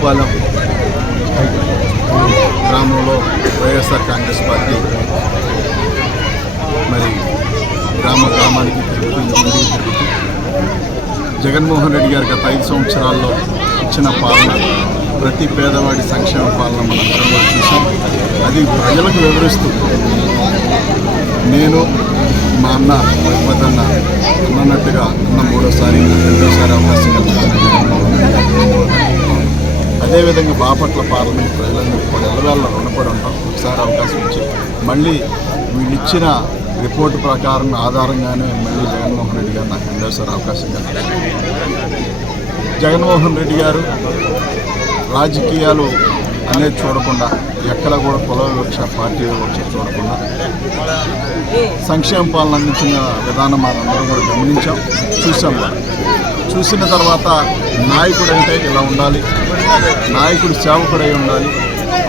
రావుపాలెం గ్రామంలో వైఎస్ఆర్ కాంగ్రెస్ పార్టీ మరి గ్రామానికి తిరుగుతూ జగన్మోహన్ రెడ్డి గారు గత 5 సంవత్సరాల్లో ఇచ్చిన పాలన, ప్రతి పేదవాడి సంక్షేమ పాలన మనం చూసాం. అది ప్రజలకు వివరిస్తూ నేను మా అన్న పెద్దన్న అన్నట్టుగా రెండోసారి అవకాశం అదేవిధంగా బాపట్ల పార్లమెంట్ ప్రజలందరూ కూడా ఎల్లవేళ రుణపడి ఉంటాం. ఒకసారి అవకాశం ఇచ్చి మళ్ళీ వీళ్ళు ఇచ్చిన రిపోర్టు ప్రకారం ఆధారంగానే మళ్ళీ జగన్మోహన్ రెడ్డి గారు నాకు రెండోసారి అవకాశం కలిగింది. జగన్మోహన్ రెడ్డి గారు రాజకీయాలు అనేది చూడకుండా, ఎక్కడ కూడా కుల వివక్ష, పార్టీ వివక్ష చూడకుండా సంక్షేమ పాలన అందించిన విధానం మనందరం కూడా గమనించాం, చూసాం. చూసిన తర్వాత నాయకుడు అంటే ఇలా ఉండాలి, నాయకుడు సేవకుడై ఉండాలి,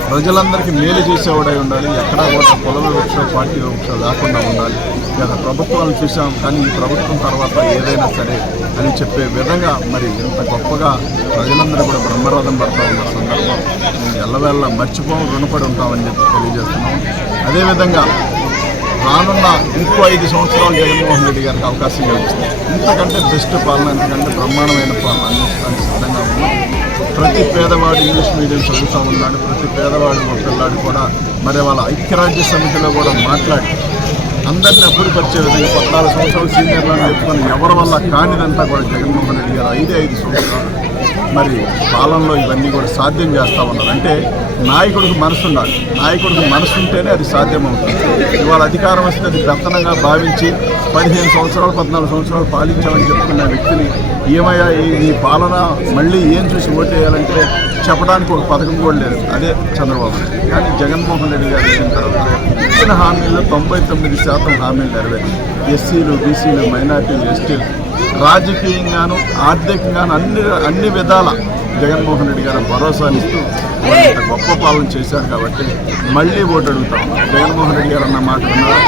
ప్రజలందరికీ మేలు చేసేవాడై ఉండాలి, ఎక్కడా కూడా కుల వివక్ష, పార్టీ వివక్ష లేకుండా ఉండాలి. గత ప్రభుత్వాలను చూసాం, కానీ ఈ ప్రభుత్వం తర్వాత ఏదైనా సరే అని చెప్పే విధంగా మరి ఇంత గొప్పగా ప్రజలందరూ కూడా బ్రహ్మరథం పడతా ఉన్న సందర్భం మేము ఎల్లవేళ మర్చిపోం, రుణపడి ఉంటామని చెప్పి తెలియజేస్తున్నాం. అదేవిధంగా రానున్న ఇంకో 5 సంవత్సరాలు జగన్మోహన్ రెడ్డి గారికి అవకాశం కల్పిస్తుంది. ఇంతకంటే బెస్ట్ పాలన, ఇంతకంటే బ్రహ్మాండమైన పాలన అందించడానికి సిద్ధంగా ఉన్నాం. ప్రతి పేదవాడు ఇంగ్లీష్ మీడియం చదువుతూ ఉన్నాడు. ప్రతి పేదవాడు పిల్లాడు కూడా మరి వాళ్ళ ఐక్యరాజ్య సమితిలో కూడా మాట్లాడి అందరినీ అభివృద్ధిపరిచే విధంగా 14 సంవత్సరాలు సీనియర్లను చెప్పుకొని ఎవరి వల్ల కానిదంతా కూడా జగన్మోహన్ రెడ్డి గారు 5 సంవత్సరాలు మరి పాలనలో ఇవన్నీ కూడా సాధ్యం చేస్తూ ఉన్నారు. అంటే నాయకుడికి మనసు ఉండాలి, నాయకుడికి మనసు ఉంటేనే అది సాధ్యమవుతుంది. ఇవాళ అధికారం వస్తే అది పెత్తనంగా భావించి 15 సంవత్సరాలు 14 సంవత్సరాలు పాలించామని చెప్పుకున్న వ్యక్తిని ఏమయ్యా ఈ పాలన మళ్ళీ ఏం చూసి ఓటేయాలంటే చెప్పడానికి ఒక పథకం కూడా లేదు, అదే చంద్రబాబు. కానీ జగన్మోహన్ రెడ్డి గారు ఇచ్చిన తర్వాత ఇచ్చిన హామీల్లో 99% హామీలు నెరవేరు. ఎస్సీలు, బీసీలు, మైనార్టీలు, ఎస్టీలు రాజకీయంగాను ఆర్థికంగాను అన్ని విధాల జగన్మోహన్ రెడ్డి గారు భరోసానిస్తూ ఇంత గొప్ప పాలన చేశారు. కాబట్టి మళ్ళీ ఓటు అడుగుతాం. జగన్మోహన్ రెడ్డి గారు అన్న మాట ఉన్నారు,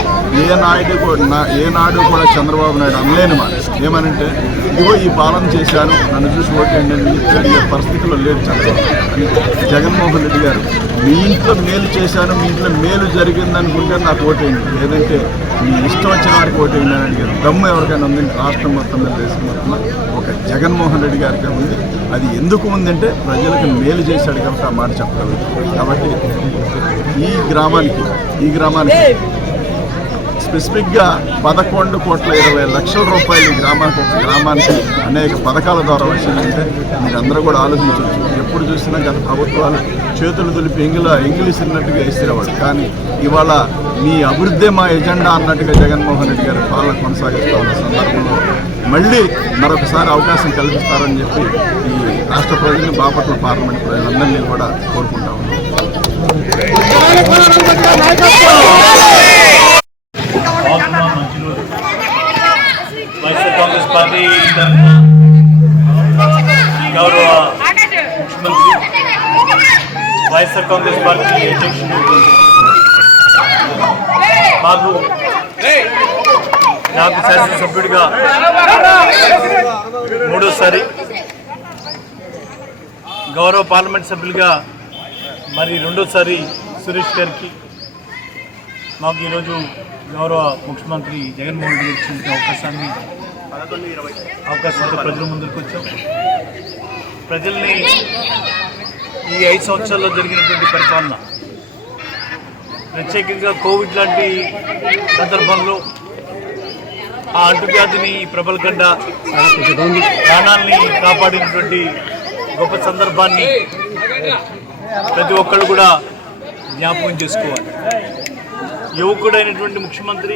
ఏనాడు కూడా చంద్రబాబు నాయుడు అనలేని మాట ఏమనంటే, ఇదిగో ఈ పాలన చేశాను, నన్ను చూసి ఓటేయండి అని అడిగే పరిస్థితిలో లేడు చంద్రబాబు. జగన్మోహన్ రెడ్డి గారు మీ ఇంట్లో మేలు చేశాను, మీ ఇంట్లో మేలు జరిగిందనుకుంటే నాకు ఓటేయండి, లేదంటే మీ ఇష్టం వచ్చిన వారికి ఓటేయండి అని అడిగారు. దమ్ము ఎవరికైనా ఉంది రాష్ట్రం మొత్తం మీద, దేశం మొత్తం ఒక జగన్మోహన్ రెడ్డి గారికి ఉంది. అది ఎందుకు ఉందంటే ప్రజలకు మేలు చేశాడు కాబట్టి ఆ మాట చెప్పగలుగుతాం. కాబట్టి ఈ గ్రామానికి స్పెసిఫిక్గా 11,20,00,000 రూపాయలు ఈ గ్రామానికి అనేక పథకాల ద్వారా వచ్చిందంటే మీరందరూ కూడా ఆలోచించవచ్చు. ఎప్పుడు చూసినా గత ప్రభుత్వాలు చేతులు దులిపి ఇంగ్లీష్ అన్నట్టుగా ఇస్తున్నవాడు, కానీ ఇవాళ మీ అభివృద్ధి మా ఎజెండా అన్నట్టుగా జగన్మోహన్ రెడ్డి గారి పాలన కొనసాగిస్తూ ఉన్న సందర్భంలో మళ్ళీ మరొకసారి అవకాశం కల్పిస్తారని చెప్పి ఈ రాష్ట్ర ప్రజలు, బాపట్ల పార్లమెంట్ ప్రజలందరినీ కూడా కోరుకుంటా ఉన్నాం. వైఎస్ఆర్ కాంగ్రెస్ పార్టీ గౌరవ ముఖ్యమంత్రి, వైఎస్ఆర్ కాంగ్రెస్ పార్టీ అధ్యక్షుడు నాకు శాసనసభ్యుడిగా 3వసారి, గౌరవ పార్లమెంట్ సభ్యులుగా మరి 2వసారి సురేష్ గారికి మాకు ఈరోజు గౌరవ ముఖ్యమంత్రి జగన్మోహన్ రెడ్డి ఇచ్చిన అవకాశంతో ప్రజల ముందుకు వచ్చాం. ప్రజల్ని ఈ 5 సంవత్సరాల్లో జరిగినటువంటి పరిపాలన, ప్రత్యేకంగా కోవిడ్ లాంటి సందర్భంలో ఆ అంటువ్యాధిని ప్రబలకుండా ప్రాణాలని కాపాడినటువంటి గొప్ప సందర్భాన్ని ప్రతి ఒక్కళ్ళు కూడా జ్ఞాపకం చేసుకోవాలి. యువకుడైనటువంటి ముఖ్యమంత్రి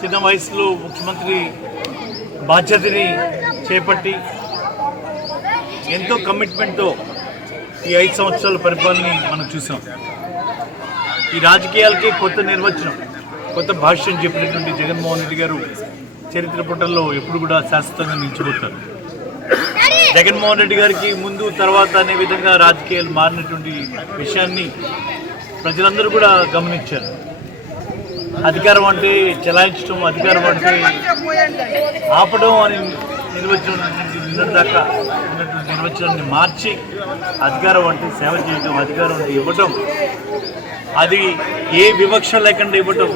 చిన్న వయసులో ముఖ్యమంత్రి బాధ్యతని చేపట్టి ఎంతో కమిట్మెంట్తో ఈ 5 సంవత్సరాల పరిపాలనని మనం చూసాం. ఈ రాజకీయాలకి కొత్త నిర్వచనం, కొత్త భాష్యం చెప్పినటువంటి జగన్మోహన్ రెడ్డి గారు చరిత్ర పుటల్లో ఎప్పుడు కూడా శాశ్వతంగా నిలిచిపోతారు. జగన్మోహన్ రెడ్డి గారికి ముందు తర్వాత అనే విధంగా రాజకీయాలు మారినటువంటి విషయాన్ని ప్రజలందరూ కూడా గమనించారు. అధికారం అంటే చెలాయించడం, అధికారం అంటే ఆపడం అని నిర్వచనాన్ని మార్చి అధికారం అంటే సేవ చేయడం, అధికారం అంటే ఇవ్వటం, అది ఏ వివక్ష లేకుండా ఇవ్వటం,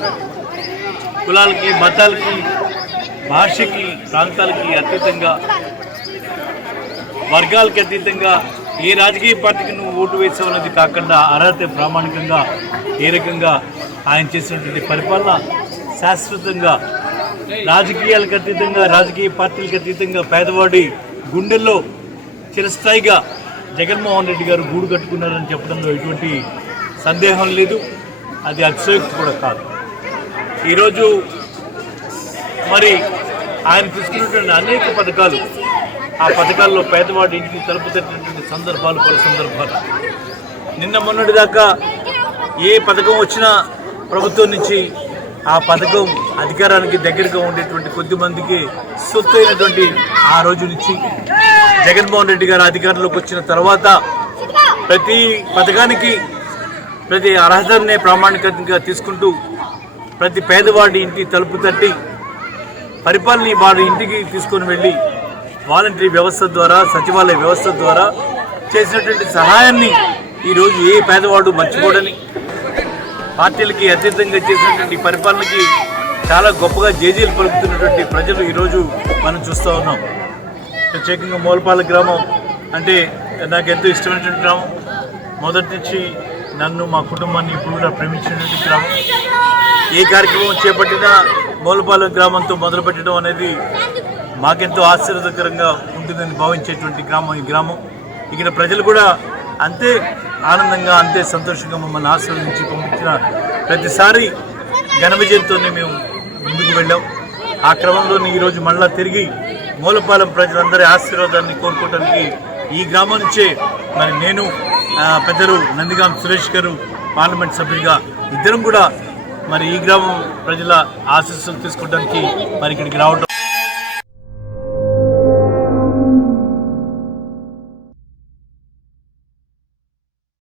కులాలకి, మతాలకి, భాషకి, ప్రాంతాలకి అతీతంగా, వర్గాలకి అతీతంగా ఏ రాజకీయ పార్టీకి నువ్వు ఓటు వేసావు అనేది కాకుండా అర్హత ప్రామాణికంగా ఏ రకంగా ఆయన చేసినటువంటి పరిపాలన శాశ్వతంగా, రాజకీయాలకు అతీతంగా, రాజకీయ పార్టీలకు అతీతంగా పేదవాడి గుండెల్లో చిరస్థాయిగా జగన్మోహన్ రెడ్డి గారు గూడు కట్టుకున్నారని చెప్పడంలో ఎటువంటి సందేహం లేదు. అది అతిశయోక్తి కూడా కాదు. ఈరోజు మరి ఆయన తీసుకున్నటువంటి అనేక పథకాలు, ఆ పథకాల్లో పేదవాడి ఇంటికి తలుపు తట్టినటువంటి సందర్భాలు, పలు సందర్భాలు. నిన్న మొన్నటి దాకా ఏ పథకం వచ్చినా ప్రభుత్వం నుంచి ఆ పథకం అధికారానికి దగ్గరగా ఉండేటువంటి కొద్ది మందికి సొత్తు అయినటువంటి ఆ రోజు నుంచి జగన్మోహన్ రెడ్డి గారు అధికారంలోకి వచ్చిన తర్వాత ప్రతి పథకానికి, ప్రతి అర్హతనే ప్రామాణికంగా తీసుకుంటూ ప్రతి పేదవాడి ఇంటి తలుపు తట్టి పరిపాలన వాడి ఇంటికి తీసుకొని వెళ్ళి వాలంటరీ వ్యవస్థ ద్వారా, సచివాలయ వ్యవస్థ ద్వారా చేసినటువంటి సహాయాన్ని ఈరోజు ఏ పేదవాడు మర్చిపోడని, పార్టీలకి అతీతంగా చేసినటువంటి పరిపాలనకి చాలా గొప్పగా జేజీలు పలుకుతున్నటువంటి ప్రజలు ఈరోజు మనం చూస్తూ ఉన్నాం. ప్రత్యేకంగా మూలపాల గ్రామం అంటే నాకు ఎంతో ఇష్టమైనటువంటి గ్రామం. మొదటి నుంచి నన్ను, మా కుటుంబాన్ని ఇప్పుడు కూడా ప్రేమించినటువంటి గ్రామం. ఏ కార్యక్రమం చేపట్టినా మూలపాలెం గ్రామంతో మొదలుపెట్టడం అనేది మాకెంతో ఆశ్చర్యకరంగా ఉంటుందని భావించేటువంటి గ్రామం ఈ గ్రామం. ఇక్కడ ప్రజలు కూడా అంతే ఆనందంగా, అంతే సంతోషంగా మమ్మల్ని ఆశీర్వదించి పంపించిన ప్రతిసారి ఘన విజయంతోనే మేము ముందుకు వెళ్ళాం. ఆ క్రమంలోనే ఈరోజు మళ్ళా తిరిగి మూలపాలెం ప్రజలందరి ఆశీర్వాదాన్ని కోరుకోవడానికి ఈ గ్రామం నుంచే మరి నేను, పెద్దలు నందిగాం సురేష్ గారు పార్లమెంట్ సభ్యుడిగా ఇద్దరం కూడా మరి ఈ గ్రామం ప్రజల ఆశీస్సులు తీసుకోవడానికి మరి ఇక్కడికి రావడం